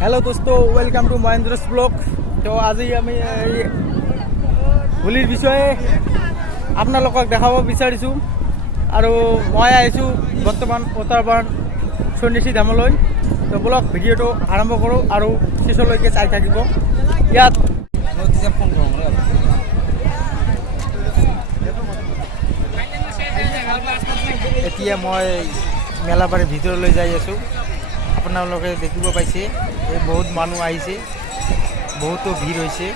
Hello दोस्तों, welcome to महेंद्रस blog. तो आज আমি হোলীৰ বিষয়ে আপোনালোকক দেখাব বিচাৰিছোঁ আৰু মই আহিছোঁ বৰ্তমান উত্তৰবান সন্ন্যাসী ধামলৈ। তো ব্লগ ভিডিঅ'টো আৰম্ভ কৰোঁ আৰু শেষলৈকে চাই থাকিব। ইয়াত এতিয়া মই মেলাবাৰীৰ ভিতৰলৈ যাই আছোঁ। আপোনালোকে দেখিব পাইছে বহুত মানুহ আহিছে, বহুতো ভিৰ হৈছে।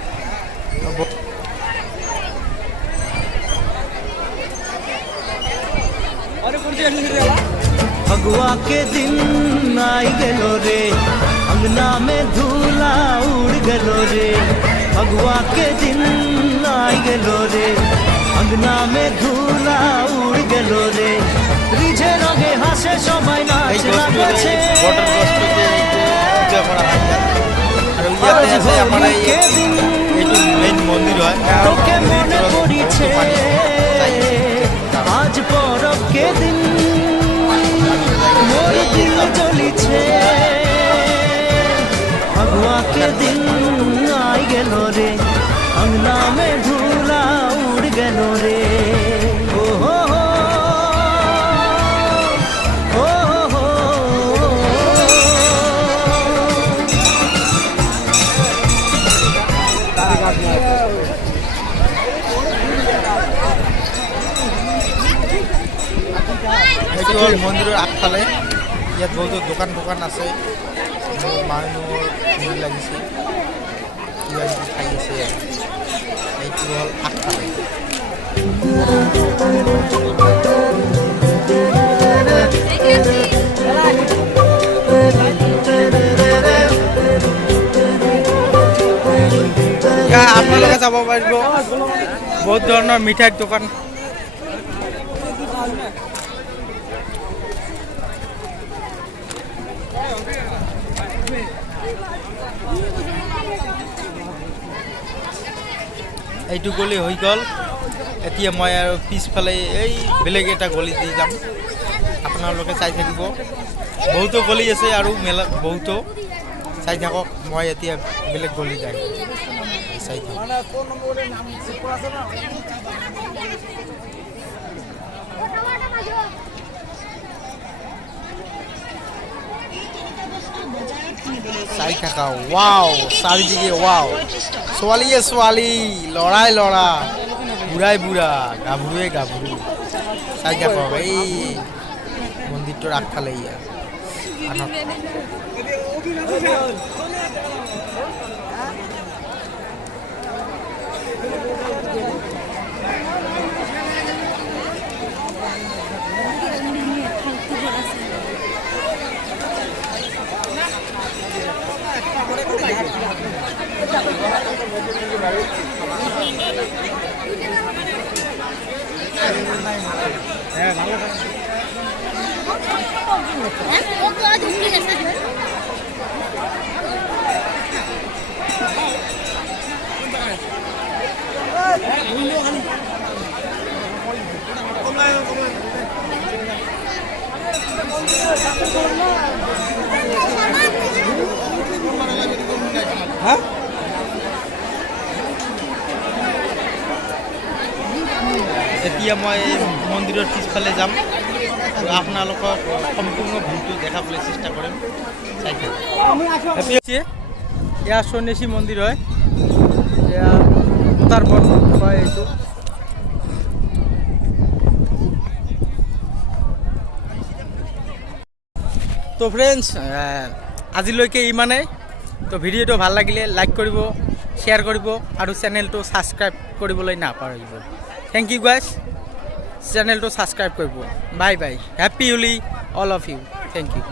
फगुआ के दिन आई गलो रे, अंगना में धूला उड़ गलो रे। फगुआ के दिन आई गलो रे, अंगना में धूला उड़ गलो रे। रिझे रंगे हासे सबाई नाच लागছে। তোকে মনে পড়িছে আজ পরব के दिन मोर दिल जलिছে। फगुआ के दिन आई गलो रे, अंगना में धूला उड़ गलो रे। ओ हो এইটো হ'ল মন্দিৰৰ আগফালে। ইয়াত বহুতো দোকান আছে, মানুহৰ ভিৰ লাগিছে, কিবা কিবি খাই আছে। এইটো হ'ল আগফালে। আপোনালোকে যাব পাৰিব বহুত ধৰণৰ মিঠাইৰ দোকান। এইটো গলি হৈ গ'ল। এতিয়া মই আৰু পিছফালে এই বেলেগ এটা গলি দি যাম, আপোনালোকে চাই থাকিব। বহুতো গলি আছে আৰু মেলা বহুতো চাই থাকক। মই এতিয়া বেলেগ গলি যাই চাই থাকক। চাই থাকা। ৱাও, চাৰিদিকে ৱাও, ছোৱালীয়ে ছোৱালী, ল'ৰাই ল'ৰা, বুঢ়াই বুঢ়া, গাভৰুৱে গাভৰু। চাই থাকক এই মন্দিৰটোৰ আগফালে। ইয়াৰ এতিয়া মই মন্দিৰৰ পিছফালে যাম আৰু আপোনালোকক সম্পূৰ্ণ ভিউটো দেখাবলৈ চেষ্টা কৰিম। এয়া সন্ন্যাসী মন্দিৰ হয়, এয়া উত্তৰবন হয় এইটো। তো ফ্ৰেণ্ডছ, আজিলৈকে ইমানেই। তো ভিডিঅ'টো ভাল লাগিলে লাইক কৰিব, শ্বেয়াৰ কৰিব আৰু চেনেলটো ছাবস্ক্ৰাইব কৰিবলৈ নাপাহৰিব। Thank you guys. চেনেলটো ছাবস্ক্ৰাইব কৰিব। Bye bye. Happy Holi all of you. Thank U.